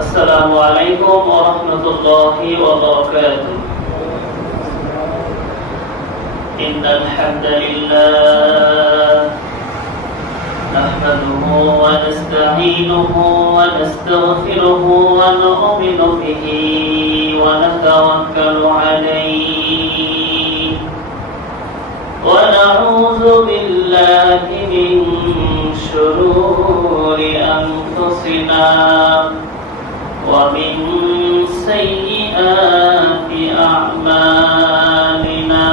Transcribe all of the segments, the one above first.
السلام عليكم ورحمة الله وبركاته. إن الحمد لله نحمده ونستعينه ونستغفره ونؤمن به ونتوكل عليه ونعوذ بالله من شرور أنفسنا ومن سيئات أعمالنا.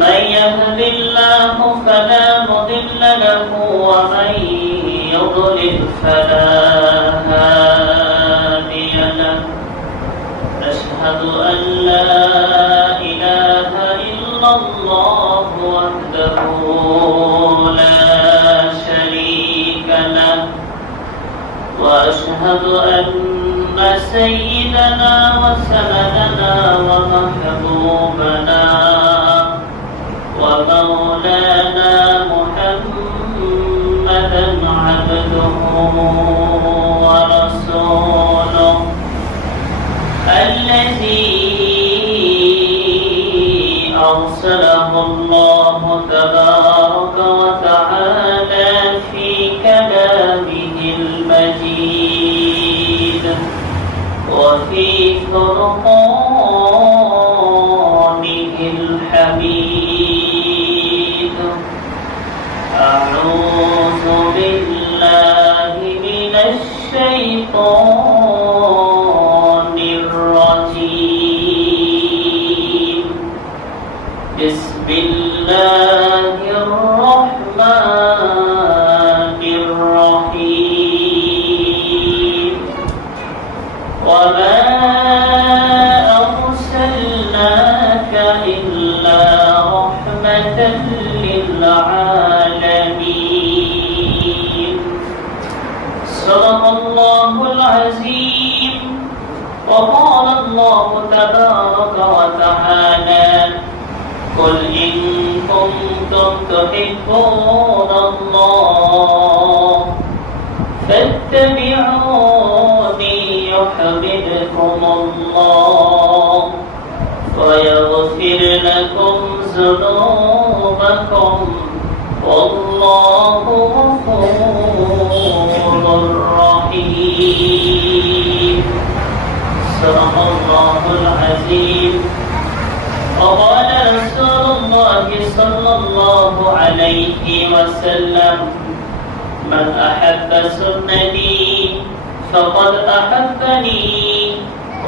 من يهد الله فلا مضل له ومن يضلل فلا هادي له. أشهد أن لا إله إلا الله وحده لا شريك له، وأشهد أن سيدنا وسندنا ومحبوبنا ومولانا محمدا عبده ورسوله الذي أرسله الله تبارك وتعالى في كلامه المجيد وفي فرقانه الحميد. أعوذ بالله من الشيطان الرجيم. بسم الله الرحمن الرحيم. وما أرسلناك إلا رحمة للعالمين. صدق الله العظيم. وقال الله تبارك وتعالى: قل إن كنتم تحبون الله فاتبعوني يحببكم الله ويغفر لكم ذنوبكم والله غفور رحيم. صدق الله العظيم. وقال رسول الله صلى الله عليه وسلم: من أحب سنتي فقد أحبني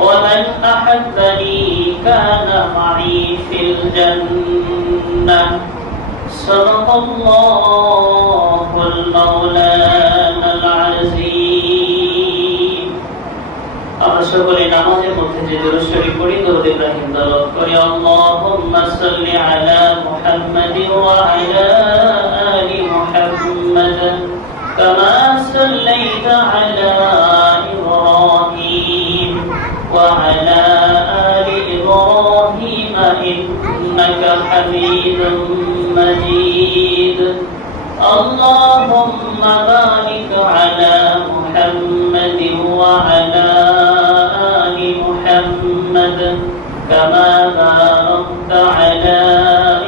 ومن أحبني كان معي في الجنة. صدق الله المولانا العظيم. আমরা সকলে নামাজের মধ্যে যে দুরূদ শরীফ পড়ি, দরুদ ইব্রাহিম তেলাওয়াত করি। আল্লাহুম্মা সাল্লি আলা মুহাম্মাদ ওয়া আলা আলি মুহাম্মাদ কামা সাল্লাইতা আলা ইব্রাহিম ওয়া আলা আলি ইব্রাহিম ইন্নাকা হামিদুম মাজিদ। আল্লাহুম্মা বারিক আলা মুহাম্মাদ ওয়া আলা محمد كما باركت على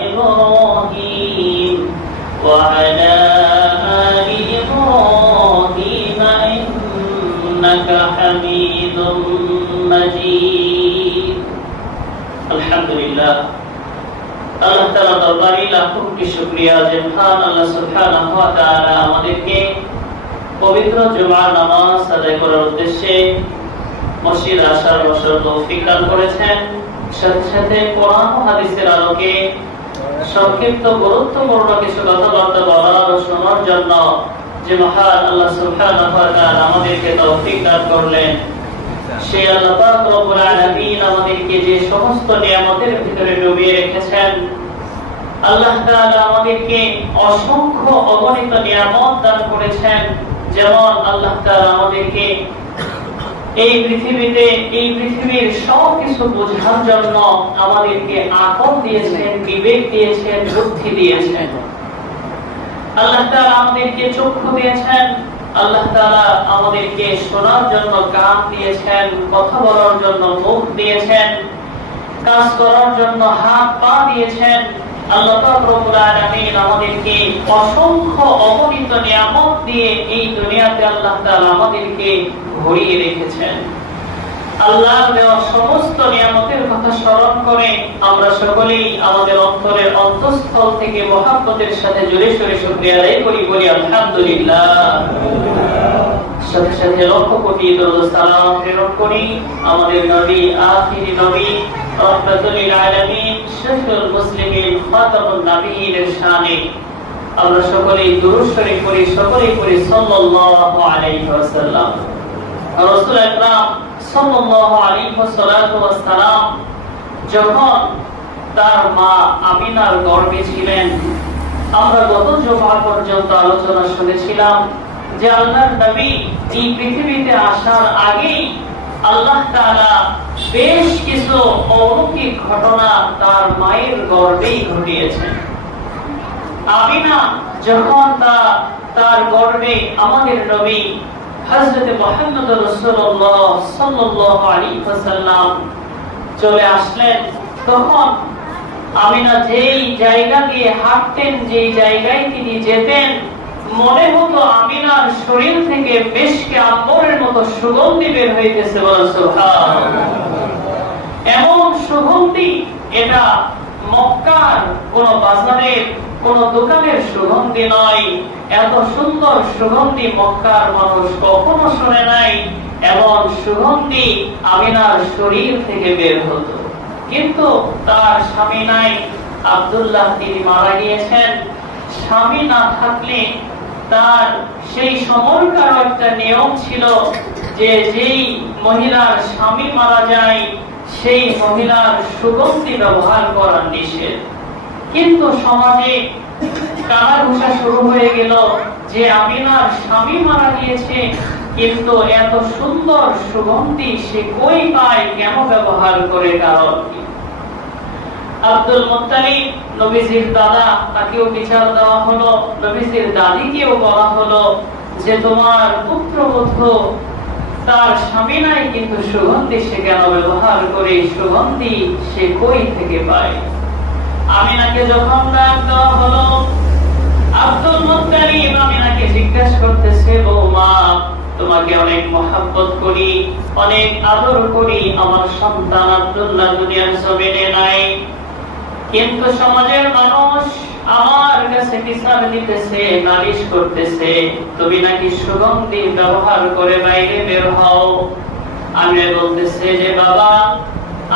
إبراهيم وعلى آل إبراهيم إنك حميد مجيد. الحمد لله. আল্লাহ তাআলা দরবারে লাখো কোটি শুকরিয়া যে মহান আল্লাহ সুবহানাহু ওয়া তাআলা আমাদেরকে পবিত্র জুমার নামাজ আদায় করার উদ্দেশ্যে মসজিদ আসার বছর তৌফিক দান করেছেন। সাথে সাথে কোরআন ও হাদিসের আলোকে সংক্ষিপ্ত গুরুত্বপূর্ণ কিছু কথাবার্তা বলার ও শোনার জন্য যে মহান আল্লাহ সুবহানাহু ওয়া তাআলা আমাদেরকে তৌফিক দান করলেন, সেই আল্লাহ পাক রব্বুল আলামিন আমাদেরকে যে সমস্ত নিয়ামতের ভিতরে ডুবিয়ে রেখেছেন, আল্লাহ তাআলা আমাদেরকে অসংখ্য অগণিত নিয়ামত দান করেছেন। যেমন আল্লাহ তাআলা আমাদেরকে এই পৃথিবীর সবকিছু বোঝার জন্য আমাদেরকে আকল দিয়েছেন, বিবেক দিয়েছেন, বুদ্ধি দিয়েছেন। আল্লাহ তাআলা আমাদেরকে চক্ষু দিয়েছেন আল্লাহ তাআলা আমাদেরকে শোনার জন্য কান দিয়েছেন, কথা বলার জন্য মুখ দিয়েছেন, কাজ করার জন্য হাত পা দিয়েছেন। আল্লাহ পাক রব্বুল আলামিন আমাদেরকে অসংখ্য অগণিত নিয়ামত দিয়ে এই দুনিয়াতে আল্লাহ তাআলা আমাদেরকে ভরিয়ে রেখেছেন। আল্লাহর দেওয়া সমস্ত নিয়ামতের কথা স্মরণ করে আমরা সকলেই আমাদের অন্তরের অন্তঃস্থল থেকে মহব্বতের সাথে জোরে সোরে শুকরিয়া আদায় করি, বলি আলহামদুলিল্লাহ। সাথে সাথে লক্ষ কোটি দরুদ সালাম প্রেরণ করি আমাদের নবী, আখিরি নবী, রাহমাতুল লিল আলামিন, শফিউল মুসলিমিন, খাতামুন নবিয়্যিনের শানে। আমরা সকলেই দুরূদ শরীফ পড়ি, সকলেই পড়ি সাল্লাল্লাহু আলাইহি ওয়াসাল্লাম। রাসূল আকরাম সাল্লাল্লাহু আলাইহি ওয়াসাল্লাম যখন তার মা আমিনার গর্ভে ছিলেন, আমরা গত জুমা পর্যন্ত আলোচনা শুনেছিলাম যে আল্লাহর নবী এই পৃথিবীতে আসার আগেই আল্লাহ তাআলা বেশ কিছু অলৌকিক ঘটনা তার মায়ের গর্ভেই ঘটিয়েছেন। আমিনা যখন তার গর্ভে আমাদের নবী হযরত মুহাম্মদ রাসূলুল্লাহ সাল্লাল্লাহু আলাইহি ওয়াসাল্লাম চলে আসলেন, তখন আমিনা যেই জায়গা দিয়ে হাঁটতেন, যেই জায়গায় তিনি যেতেন, মনে হতো আমিনার শরীর থেকে মিশকে আম্বরের মতো সুগন্ধি বের হইতেছে। সুবহানাল্লাহ। এমন সুগন্ধি, এটা মক্কার কোন বাজারের কোন দোকানের সুগন্ধি নয়। এত সুন্দর সুগন্ধি মক্কার মানুষ কখনো শুনে নাই। এমন সুগন্ধি আমিনার শরীর থেকে বের হতো। কিন্তু তার স্বামী নাই, আব্দুল্লাহ তিনি মারা গিয়েছেন। স্বামী না থাকলে তার সেই সময়কার একটা নিয়ম ছিল যে যেই মহিলার স্বামী মারা যায় সেই মহিলার সুগন্ধি ব্যবহার করা নিষেধ। কিন্তু সমাজে কানাঘুষা শুরু হয়ে গেল যে আমিনার স্বামী মারা গিয়েছে, কিন্তু এত সুন্দর সুগন্ধি সে কই পায়, কেন ব্যবহার করে, কারণ কি? আব্দুল মুত্তালিব নবীজির দাদা, তাকেও বিচার দেওয়া হলো। নবীজির দাদিকেও বলা হলো যে তোমার পুত্রবধূ তার স্বামী নাই, কিন্তু সুগন্ধি সে কেন ব্যবহার করে, সুগন্ধি সে কই থেকে পায়? আমিনাকে যখন ডাক দেওয়া হলো, আব্দুল মুত্তালিব আমিনাকে জিজ্ঞাসা করতেছে, বৌমা তোমাকে অনেক মহব্বত করি, অনেক আদর করি, আমার সন্তান আব্দুল্লাহ দুনিয়ার জমিনে নাই, কিন্তু সমাজের মানুষ আমার কাছে বিচার দিতেছে, নালিশ করতেছে, তুমি নাকি সুগন্ধি ব্যবহার করে বাইরে বের হও। আমি বলতেছে যে বাবা,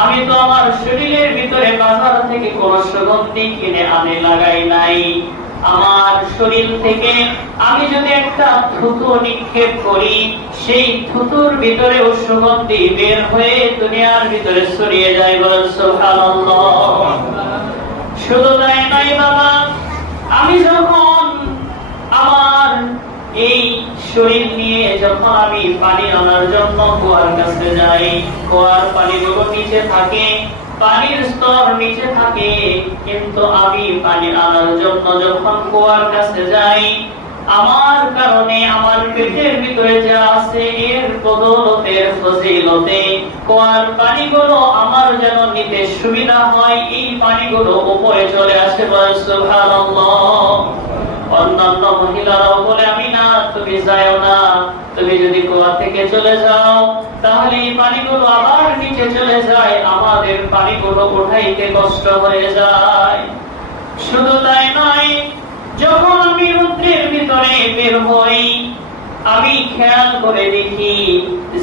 আমি তো আমার শরীরের ভিতরে বাজার থেকে কোন সুগন্ধি কিনে আনে লাগাই নাই। আমার শরীর থেকে আমি যদি একটা থুতু নিক্ষেপ করি, সেই থুতুর ভিতরেও সুগন্ধি বের হয়ে দুনিয়ার ভিতরে ছড়িয়ে যায়। বলেন সুবহানাল্লাহ। শুধু তাই নাই বাবা, আমি যখন আমার এই শরীর নিয়ে যখন আমি পানি আনার জন্য কুয়ার কাছে যাই, কুয়ার পানিগুলো নিচে থাকে, পানির স্তর নিচে থাকে, কিন্তু আমি পানি আনার জন্য যখন কুয়ার কাছে যাই, আমার কারণে আমার পেটের ভিতরে যা আছে এর বদৌলতের ফজিলতে কুয়ার পানিগুলো আমার যেন নিতে সুবিধা হয়, এই পানিগুলো উপরে চলে আসে। বলেন সুবহানাল্লাহ। অন্যান্য মহিলারাও বলে, আমি না, তুমি যাও না, তুমি যদি কুয়া থেকে চলে যাও তাহলে এই পানিগুলো আবার নিচে চলে যায়, আমাদের পানিগুলো উঠাইতে কষ্ট হয়ে যায়। শুধু তাই নয়, যখন আমি রৌদ্রের ভিতরে বের হই, আমি খেয়াল করে দেখি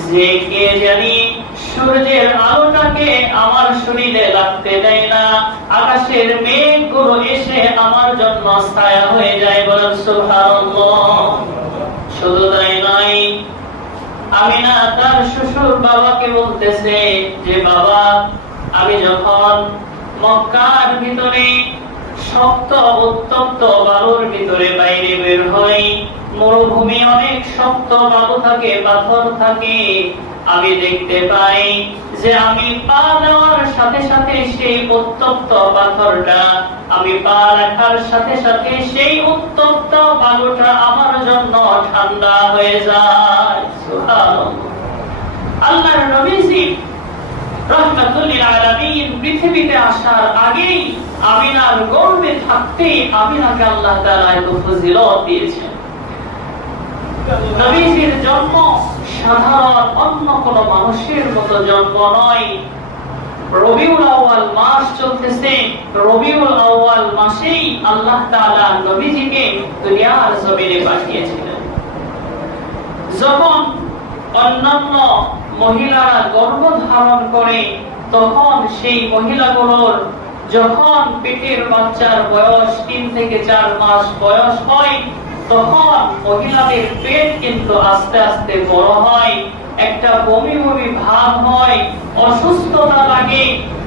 যে কে জানি সূর্যের আলোটাকে আমার শরীরে লাগতে দেয় না, আকাশের মেঘগুলো এসে আমার জন্য ছায়া হয়ে যায়। বলেন সুবহানাল্লাহ। শুধু তাই নয়, আমিনা তার শ্বশুর বাবাকে বলতেছে যে বাবা, আমি যখন মক্কার ভিতরে শক্ত উত্তপ্ত বালুর ভিতরে বাইরে বের হই, মরুভূমি অনেক শক্ত বালু থাকে, পাথর থাকে, আমি দেখতে পাই যে আমি পা দেওয়ার সাথে সাথে সেই উত্তপ্ত পাথরটা, আমি পা রাখার সাথে সাথে সেই উত্তপ্ত বালুটা আমার জন্য ঠান্ডা হয়ে যায়। সুবহানাল্লাহ। আল্লাহর নবীজি রাহমাতুল লিল আলামিন পৃথিবীতে আসার আগেই আমিনার গর্ভে থাকতেই আমিনাকে আল্লাহ তাআলা এত ফজিলত দিয়েছেন। নবীজির জন্ম সাধারণ অন্য কোন মানুষের মতো জন্ম নয়। রবিউল আউয়াল মাস চলতেছে, রবিউল আউয়াল মাসেই আল্লাহ তাআলা নবীজিকে দুনিয়ার জমিনে পাঠিয়েছিলেন। যখন অন্যান্য মহিলারা গর্ভ ধারণ করে, তখন সেই মহিলাগুলোর যখন পেটের বাচ্চার বয়স 3 থেকে 4 মাস বয়স হয়, তখন মহিলাদের পেট কিন্তু আস্তে আস্তে বড় হয়, একটা বমি বমি ভাব হয়, অসুস্থতা লাগে।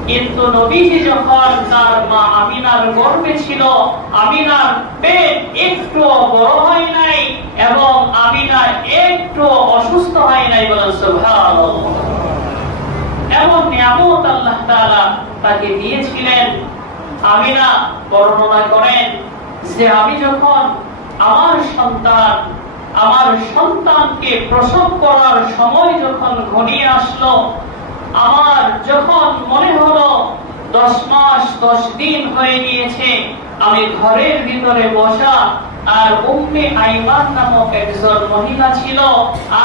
কিন্তু নবীজি যখন তার মা আমিনার গর্ভে ছিল, আমিনার পেট একটু বড় হয় নাই এবং আমিনা একটু অসুস্থ হয় নাই। বলেন সুবহানাল্লাহ। এমন নিয়ামত আল্লাহ তাআলা তাকে দিয়েছিলেন। আমিনা বর্ণনা করেন যে আমি যখন আমার সন্তানকে প্রসব করার সময় যখন ঘনিয়ে আসলো, আমার যখন মনে হলো 10 মাস 10 দিন হয়ে গিয়েছে, আমি ঘরের ভিতরে বসা, আর উম্মে আইমান নামক একজন মহিলা ছিল,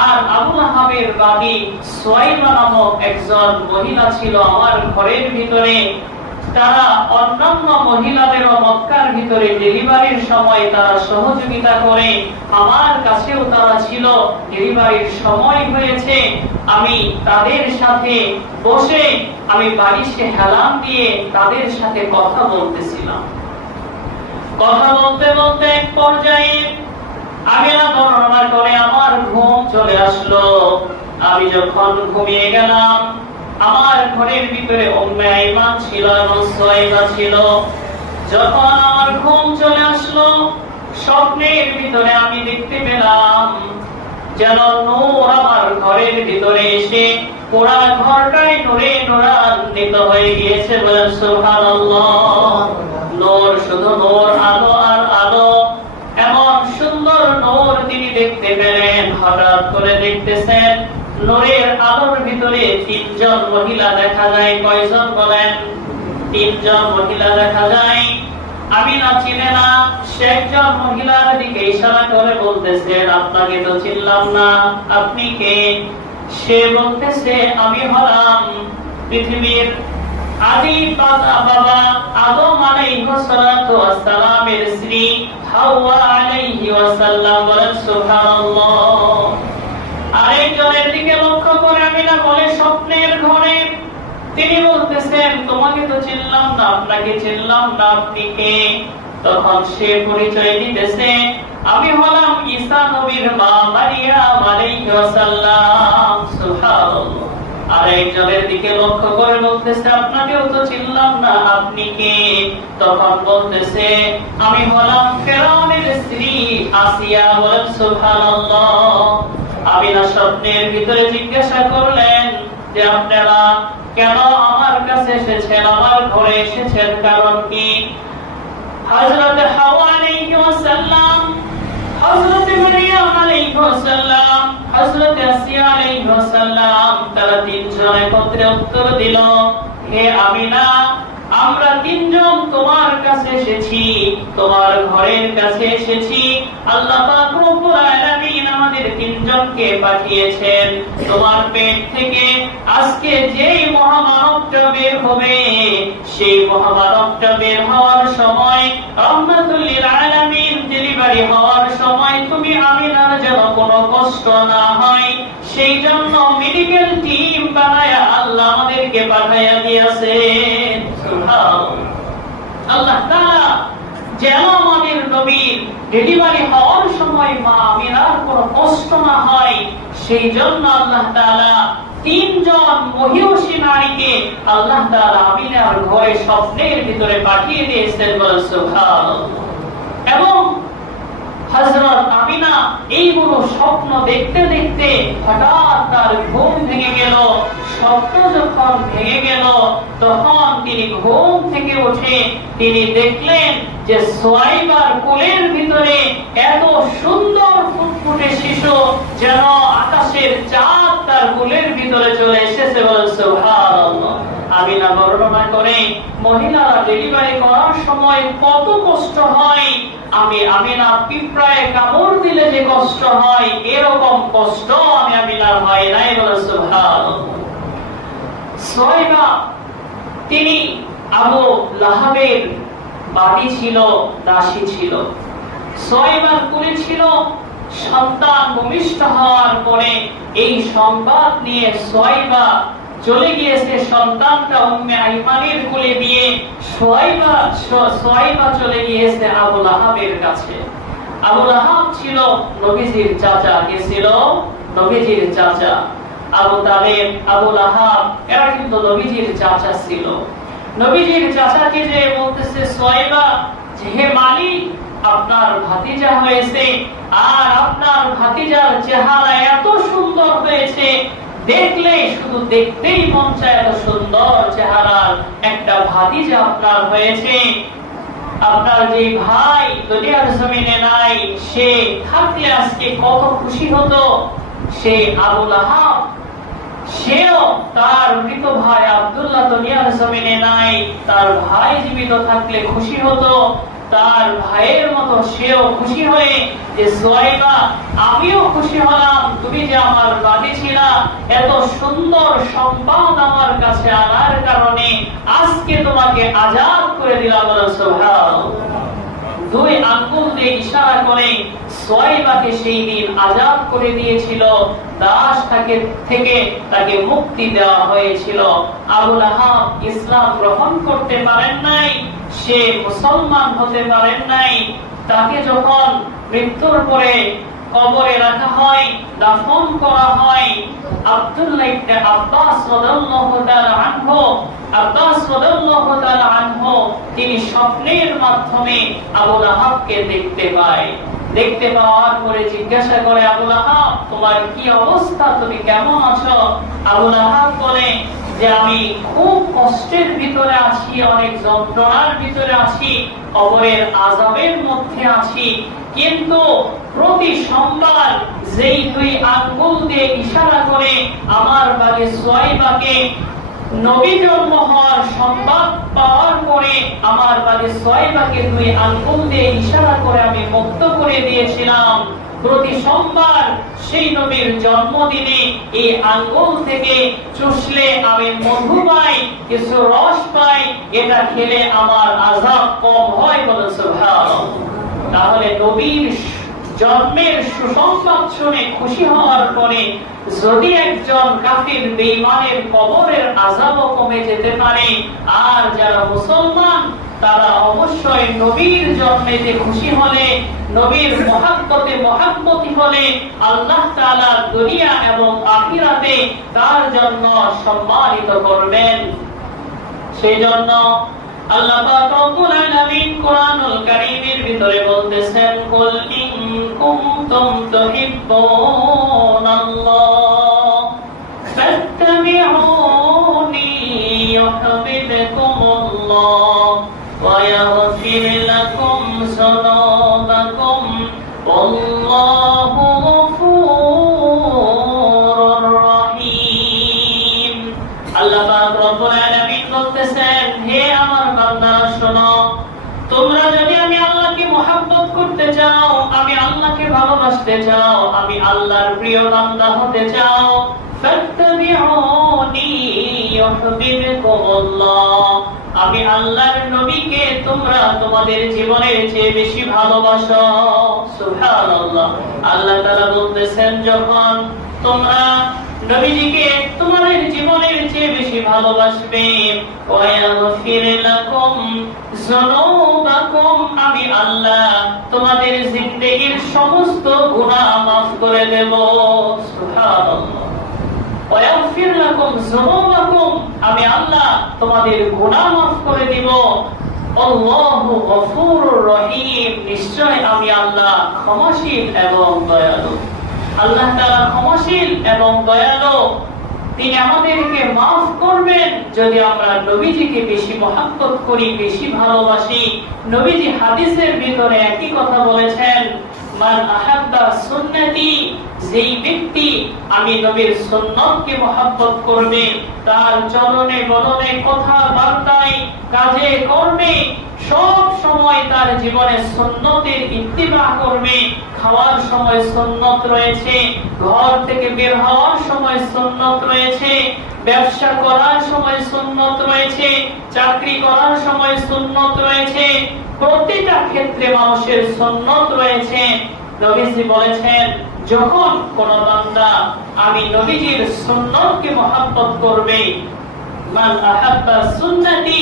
আর আবু লাহাবের বাদী সুয়াইবা নামক একজন মহিলা ছিল আমার ঘরের ভিতরে। তারা অন্যান্য মহিলাদেরও মক্কার ভিতরে ডেলিভারির সময় তারা সহযোগিতা করে, আমার কাছেও তারা ছিল। ডেলিভারির সময় হয়েছে, আমি তাদের সাথে বসে আমি বালিশে হেলান দিয়ে তাদের সাথে কথা বলতেছিলাম। কথা বলতে বলতে এক পর্যায়ে আমিনা বর্ণনা করে আমার ঘুম চলে আসলো। আমি যখন ঘুমিয়ে গেলাম, আমার ঘরের ভিতরে উম্মে আইমান ছিল এবং সুয়াইবা ছিল। যখন আমার ঘুম চলে আসলো, স্বপ্নের ভিতরে আমি দেখতে পেলাম যেন নূর আমার ঘরের ভিতরে এসে পুরা ঘরটাই নূরে নূরান্বিত হয়ে গিয়েছে। বলেন সুবহানাল্লাহ। নূর, শুধু নূর, আলো আর আলো। এমন সুন্দর নূর তিনি দেখতে পেলেন। হঠাৎ করে দেখতেছেন নূরের আলোর ভিতরে 3 জন মহিলা দেখা যায়। কয়জন বলেন? 3 জন মহিলা দেখা যায়। আমিনা চিনে না, সে একজন মহিলার দিকে ইশারা করে বলতেছেন, আপনাকে তো চিনলাম না, আপনি কে? সে বলতেছে, আমি হলাম পৃথিবীর আদি বাবা আদম আলাইহিস সালাতু ওয়াস সালামের স্ত্রী হাওয়া আলাইহি ওয়াসাল্লাম। বলেন সুবহানাল্লাহ। আরেকজনের দিকে লক্ষ্য করে আমিনা বলে, স্বপ্নের ঘরে তিনি বলতেছেন, তোমাকে তো চিনলাম না, আপনাকে চিনলাম না, আপনি কে? তখন সে পরিচয় দিতেছে, আমি হলাম ঈসা নবীর মা মারিয়াম আলাইহিস সালাম। সুবহানাল্লাহ। আরেকজনের দিকে লক্ষ্য করে বলতেছে, আপনাকেও তো চিনলাম না, আপনি কে? তখন বলতেছে, আমি হলাম ফেরাউনের স্ত্রী আসিয়া। বলেন সুবহানাল্লাহ। আমিনা স্বপ্নের ভিতরে জিজ্ঞাসা করলেন যে, আপনারা কেন আমার কাছে এসেছেন, আমার ঘরে এসেছেন, কারণ কি? হযরত হাওয়া আলাইহিস সালাম, হযরত মারিয়াম আলাইহিস সালাম, হযরত আসিয়া আলাইহিস সালাম, তারা 3 জন একত্রে উত্তর দিল, হে আমিনা, আমরা 3 জন তোমার কাছে এসেছি, তোমার ঘরের কাছে এসেছি। আল্লাহ পাক রব্বুল আলামিন আমাদের 3 জনকে পাঠিয়েছেন। তোমার পেট থেকে আজকে যেই মহামানবটা বের হবে, সেই মহামানবটা বের হওয়ার সময়, রাহমাতুল লিল আলামিন ডেলিভারি হওয়ার সময় তুমি আমিনার যেন কোনো কষ্ট না হয়, সেই জন্য মেডিকেল টিম বানায়া আল্লাহ আমাদেরকে পাঠাইয়া দিয়েছেন। আল্লাহ তাআলা যেন আমাদের নবীর ডেলিভারি হওয়ার সময় মা আমিনার কোনো কষ্ট না হয়, সেই জন্য আল্লাহ তাআলা 3 জন মহিষী নারীকে আল্লাহ তাআলা আমিনার ঘরে স্বপ্নের ভিতরে পাঠিয়ে দিয়েছেন। বলেন সুবহানাল্লাহ। এবং হযরত আমিনা এইগুলো স্বপ্ন দেখতে দেখতে হঠাৎ তার ঘুম ভেঙে গেল। স্বপ্ন যখন ভেঙে গেল তখন তিনি ঘুম থেকে উঠে তিনি দেখলেন যে সুয়াইবার কোলের ভিতরে এত সুন্দর ফুটফুটে শিশু যেন আকাশের চাঁদ তার কোলের ভিতরে চলে এসেছে। বলেন সুবহানাল্লাহ। আমিনা বর্ণনা করে মহিলারা ডেলিভারি করার সময় কত কষ্ট হয়, আমিনা পিঁপড়ায় কামড় দিলে যে কষ্ট হয় এরকম কষ্ট আমিনার হয় নাই। বলেন সুবহানাল্লাহ। সুয়াইবা তিনি আবু লাহাবের বাড়ি ছিল, দাসী ছিল। সুয়াইবার কোলে ছিল। সন্তান ভূমিষ্ঠ হওয়ার পরে এই সংবাদ নিয়ে সুয়াইবা চলে গিয়েছে সন্তানটা উম্মে আইমানের কোলে দিয়ে। সুয়াইবা চলে গিয়েছে আবু লাহাবের কাছে। আবু লাহাব ছিল নবীজির চাচা। কে ছিল? নবীজির চাচা। আবু তালেব, আবু লাহাব এরা কিন্তু নবীজির চাচা ছিল। নবীজির চাচাকে যে বলতেছে সুয়াইবা যে হে মালিক, আপনার ভাতিজা হয়েছে আর আপনার ভাতিজার চেহারা এত সুন্দর হয়েছে, দেখলে শুধু দেখতেই মন চায়, এত সুন্দর চেহারার একটা ভাতিজা আপনার হয়েছে। আপনার যে ভাই দুনিয়ার জমিনে নাই, সে থাকলে আজকে কত খুশি হতো। সে আবু লাহাব, সেও তার মৃত ভাই আব্দুল্লাহ দুনিয়ার জমিনে নাই, তার ভাই জীবিত থাকলে খুশি হতো। তার ভাইয়ের মতো সেও খুশি হয়ে যে সুয়াইবা আমিও খুশি হলাম, তুমি যে আমার বাদী ছিলা, এত সুন্দর সংবাদ আমার কাছে আনার কারণে আজকে তোমাকে আজাদ করে দিলাম। সুবহানাল্লাহ। দুই আঙ্গুল দিয়ে ইশারা করে সুয়াইবাকে সেই দিন আজাদ করে দিয়েছিল, দাস থেকে তাকে মুক্তি দেওয়া হয়েছিল। আবু লাহাব ইসলাম গ্রহণ করতে পারেন নাই, সে মুসলমান হতে পারেন নাই। তাকে যখন মৃত্যুর পরে কবরে রাখা হয়, দাফন করা হয়, আব্দুল্লাহ ইবনে আব্বাস রাদিয়াল্লাহু তাআলা আনহু তিনি স্বপ্নের মাধ্যমে আবু লাহাবকে দেখতে পায়। দেখতে পাওয়ার পরে জিজ্ঞাসা করে, আবু লাহাব তোমার কি অবস্থা, তুমি কেমন আছো? আবু লাহাব বলে যে আমি খুব কষ্টের ভিতরে আছি, অনেক যন্ত্রণার ভিতরে আছি, কবরের আযাবের মধ্যে আছি। কিন্তু প্রতি সোমবার যেই দুই আঙ্গুল দিয়ে ইশারা করে আমার বাড়ি সুয়াইবাকে নবী জন্ম হওয়ার সংবাদ পাওয়ার পরে আমার বাড়ি সুয়াইবাকে দুই আঙ্গুল দিয়ে ইশারা করে আমি মুক্ত করে দিয়েছিলাম। প্রতি সোমবার সেই নবীর জন্মদিনে এই আঙ্গুল থেকে চুষলে আমি মধু পাই, কিছু রস পাই, এটা খেলে আমার আযাব কম হয়। বলেন সুবহানাল্লাহ। তাহলে নবীর জন্মের সুসংবাদ শুনে খুশি হওয়ার পরে যদি একজন কাফির বেঈমানের কবরের আযাবও কমে যেতে পারে, আর যারা মুসলমান তারা অবশ্যই নবীর জন্মেতে খুশি হলে, নবীর মহাব্বতি হলে আল্লাহ তাআলা দুনিয়া এবং আখিরাতে তার জন্য সম্মানিত করবেন। সেই জন্য আল্লাহ পাক রব্বুল আলামিন কোরআনুল কারীমের ভিতরে বলতেছেন, কুল ইন কুনতুম তুহিব্বুনাল্লাহ ফাত্তাবিউনি ইউহিব্বুকুমুল্লাহ ওয়া ইয়াগফির লাকুম যুনুবাকুম ওয়াল্লাহু গফুরুর রহিম। আল্লাহ পাক রব্বুল আলামিন বলতেছেন, হে আমার বান্দারা শোনো, তোমরা যদি আমি আল্লাহকে মহব্বত করতে চাও, আমি আল্লাহকে ভালোবাসতে চাও, আমি আল্লাহর প্রিয় বান্দা হতে চাও, ফাত্তাবিউনি ইউহিব্বুকুমুল্লাহ, আমি আল্লাহর নবীকে তোমরা তোমাদের জীবনের চেয়ে বেশি ভালোবাসো। সুবহানাল্লাহ। আল্লাহ তাআলা বলতেছেন, যখন তোমরা নবীজিকে তোমাদের জীবনের চেয়ে বেশি ভালোবাসবে, ওয়ায়াগফির লাকুম যুনুবাকুম, আমি আল্লাহ তোমাদের জিন্দেগীর সমস্ত গুনাহ মাফ করে দেব। সুবহানাল্লাহ। ওয়ায়াগফির লাকুম যুনুবাকুম, আমি আল্লাহ তোমাদের গুনাহ মাফ করে দিব। আল্লাহু গফুরুর রহিম, নিশ্চয় আমি আল্লাহ ক্ষমাশীল এবং দয়ালু। আল্লাহ তাআলা ক্ষমাশীল এবং দয়ালু, তিনি আমাদেরকে মাফ করবেন যদি আমরা নবীজিকে বেশি মহব্বত করি, বেশি ভালোবাসি। নবীজি হাদিসের ভিতরে একই কথা বলেছেন, মান আহাব্বা সুন্নতি, যেই ব্যক্তি আমি নবীর সুন্নতকে মহব্বত করবে, তার চলনে বলনে কথা বার্তায় কাজে কর্মে সব সময় তার জীবনে সুন্নতের ইত্তিবা করবে। খাওয়ার সময় সুন্নত রয়েছে, ঘর থেকে বের হওয়ার সময় সুন্নত রয়েছে, ব্যবসা করার সময় সুন্নত রয়েছে, চাকরি করার সময় সুন্নত রয়েছে, প্রতিটা ক্ষেত্রে মানুষের সুন্নত রয়েছে। নবীজি বলেছেন, যখন কোন বান্দা আমি নবীজির সুন্নতকে মহব্বত করবে, মান আহাব্বা সুন্নতি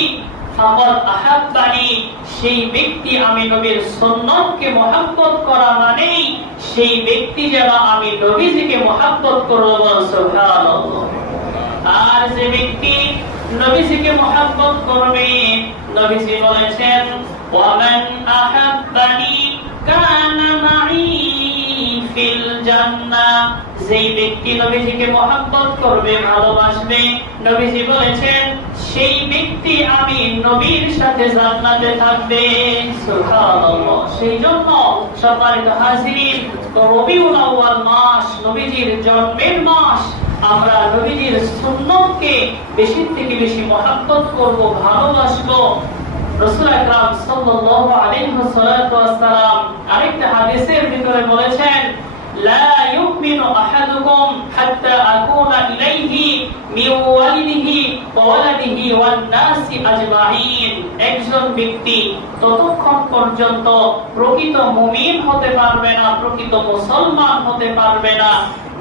ফাকাদ আহাব্বানি, সেই ব্যক্তি আমি নবীর সুন্নতকে মহব্বত করা মানে সেই ব্যক্তি যেন আমি নবীজিকে মহব্বত করব। সুবহানাল্লাহ। আর যে ব্যক্তি নবীজিকে মহব্বত করবে, নবীজি বলেছেন, ওয়ামান আহাব্বানি কানা মাই ফিল জান্নাহ, যেই ব্যক্তি নবীজিকে মহব্বত করবে, ভালোবাসবে, নবীজি বলেছেন সেই ব্যক্তি আমি নবীর সাথে জান্নাতে থাকবে। সুবহানাল্লাহ। সেই জন্য সম্মানিত হাজিরিন, রবিউল আউয়াল মাস নবীজির জন্মের মাস, আমরা নবীজির সুন্নতকে বেশি থেকে বেশি মহব্বত করব, ভালোবাসবো। রাসূল আকরাম সাল্লাল্লাহু আলাইহি ওয়াসাল্লাম আরেকটা হাদিসের ভিতরে বলেছেন, লা ইউমিনু আহাদুকুম হাত্তা আকুনা ইলাইহি মিন ওয়ালিদিহি ওয়া ওয়ালাদিহি ওয়ান নাসি আজমাইন, একজন ব্যক্তি ততক্ষণ পর্যন্ত প্রকৃত মুমিন হতে পারবে না, প্রকৃত মুসলমান হতে পারবে না,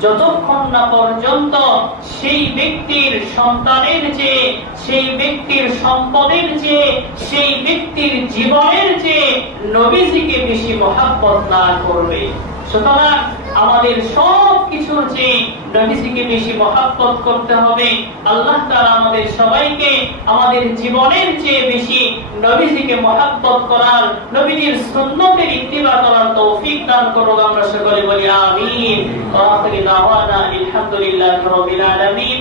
যতক্ষণ না পর্যন্ত সেই ব্যক্তির সন্তানের চেয়ে, সেই ব্যক্তির সম্পদের চেয়ে, সেই ব্যক্তির জীবনের চেয়ে নবীজিকে বেশি মহব্বত না করবে। সুতরাং আমাদের সব কিছুর চেয়ে নবীজিকে বেশি মহব্বত করতে হবে। আল্লাহ তাআলা আমাদের সবাইকে আমাদের জীবনের চেয়ে বেশি নবীজিকে মহব্বত করার, নবীজির সুন্নতের ইত্তিবা করার তৌফিক দান করুক। আমরা সকলে বলি আমিন। ওয়া আখিরু দাওয়ানা আলহামদুলিল্লাহি রাব্বিল আলামিন।